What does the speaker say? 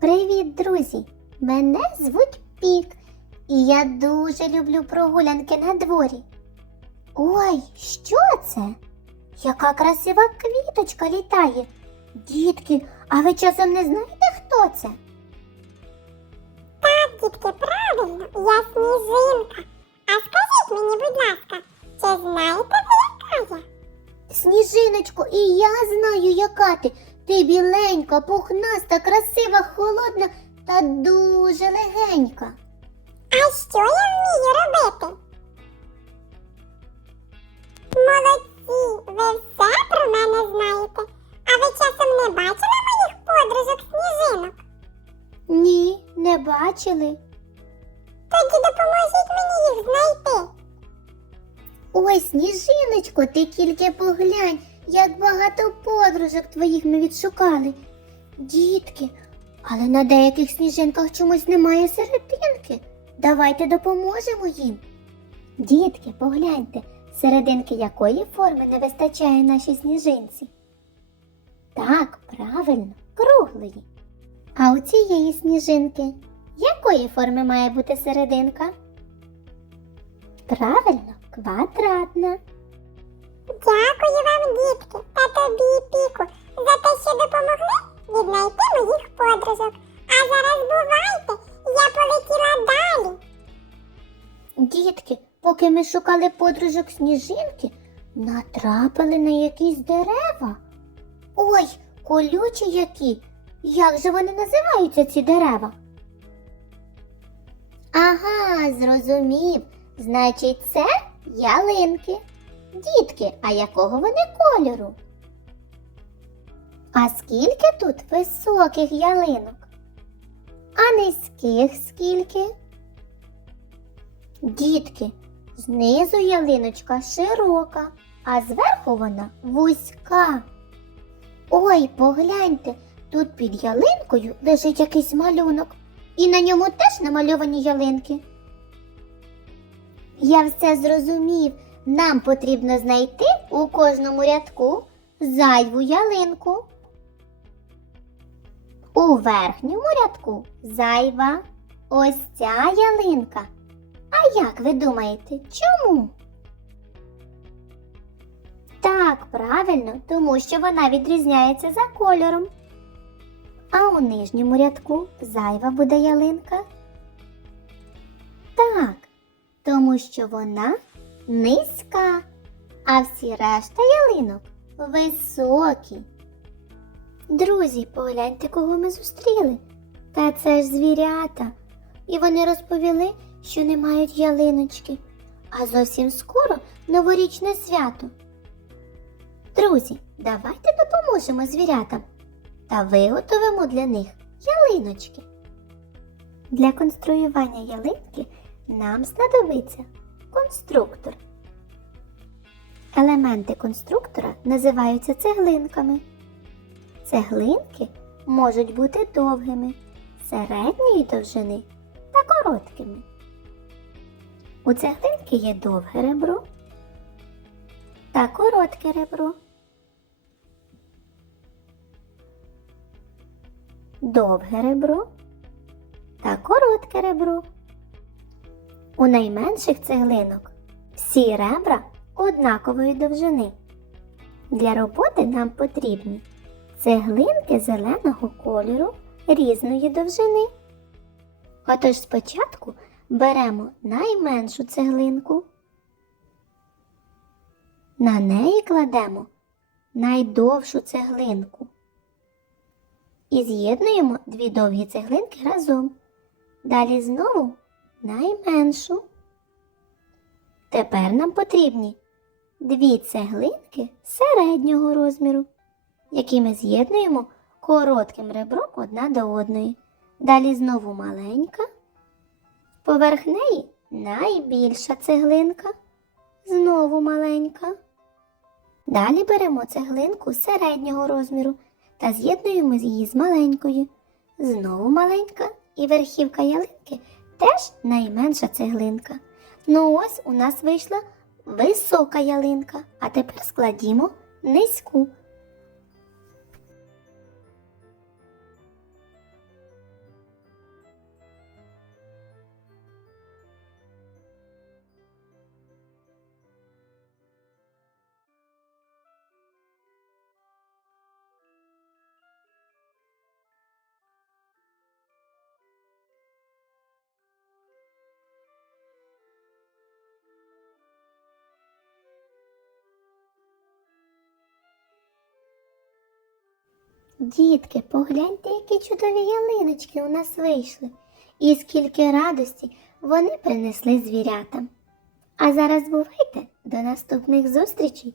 Привіт, друзі! Мене звуть Пік, і я дуже люблю прогулянки на дворі. Ой, що це? Яка красива квіточка літає. Дітки, а ви часом не знаєте, хто це? Так, дітки, правильно, я сніжинка. А скажіть мені, будь ласка, чи знаєте ви, яка я? Сніжиночко, і я знаю, яка ти. Ти біленька, пухнаста, красива, холодна та дуже легенька. А що я вмію робити? Молодці, ви все про мене знаєте. А ви часом не бачили моїх подружок сніжинок? Ні, не бачили. Тоді допоможіть мені їх знайти. Ой, сніжиночко, ти тільки поглянь, як багато подружок твоїх ми відшукали. Дітки, але на деяких сніжинках чомусь немає серединки. Давайте допоможемо їм. Дітки, погляньте, серединки якої форми не вистачає нашій сніжинці? Так, правильно, круглої. А у цієї сніжинки якої форми має бути серединка? Правильно, квадратна. Дякую вам, дітки, та тобі, піку, за те, що допомогли віднайти моїх подружок. А зараз бувайте, я полетіла далі. Дітки, поки ми шукали подружок сніжинки, натрапили на якісь дерева. Ой, колючі які. Як же вони називаються, ці дерева? Ага, зрозумів. Значить, це ялинки. Дітки, а якого вони кольору? А скільки тут високих ялинок? А низьких скільки? Дітки, знизу ялиночка широка, а зверху вона вузька. Ой, погляньте, тут під ялинкою лежить якийсь малюнок, і на ньому теж намальовані ялинки. Я все зрозумів. Нам потрібно знайти у кожному рядку зайву ялинку. У верхньому рядку зайва ось ця ялинка. А як ви думаєте, чому? Так, правильно, тому що вона відрізняється за кольором. А у нижньому рядку зайва буде ялинка. Так, тому що вона низька, а всі решта ялинок високі. Друзі, погляньте, кого ми зустріли. Та це ж звірята. І вони розповіли, що не мають ялиночки, а зовсім скоро новорічне свято. Друзі, давайте допоможемо звірятам та виготовимо для них ялиночки. Для конструювання ялинки нам знадобиться конструктор. Елементи конструктора називаються цеглинками. Цеглинки можуть бути довгими, середньої довжини та короткими. У цеглинки є довге ребро та коротке ребро. Довге ребро та коротке ребро. У найменших цеглинок всі ребра однакової довжини. Для роботи нам потрібні цеглинки зеленого кольору різної довжини. Отож спочатку беремо найменшу цеглинку. На неї кладемо найдовшу цеглинку. І з'єднуємо дві довгі цеглинки разом. Далі знову найменшу. Тепер нам потрібні дві цеглинки середнього розміру, які ми з'єднуємо коротким ребром одна до одної. Далі знову маленька. Поверх неї найбільша цеглинка, знову маленька. Далі беремо цеглинку середнього розміру та з'єднуємо її з маленькою. Знову маленька і верхівка ялинки теж найменша цеглинка. Ну ось у нас вийшла висока ялинка, а тепер складімо низьку. Дітки, погляньте, які чудові ялиночки у нас вийшли, і скільки радості вони принесли звірятам. А зараз бувайте до наступних зустрічей!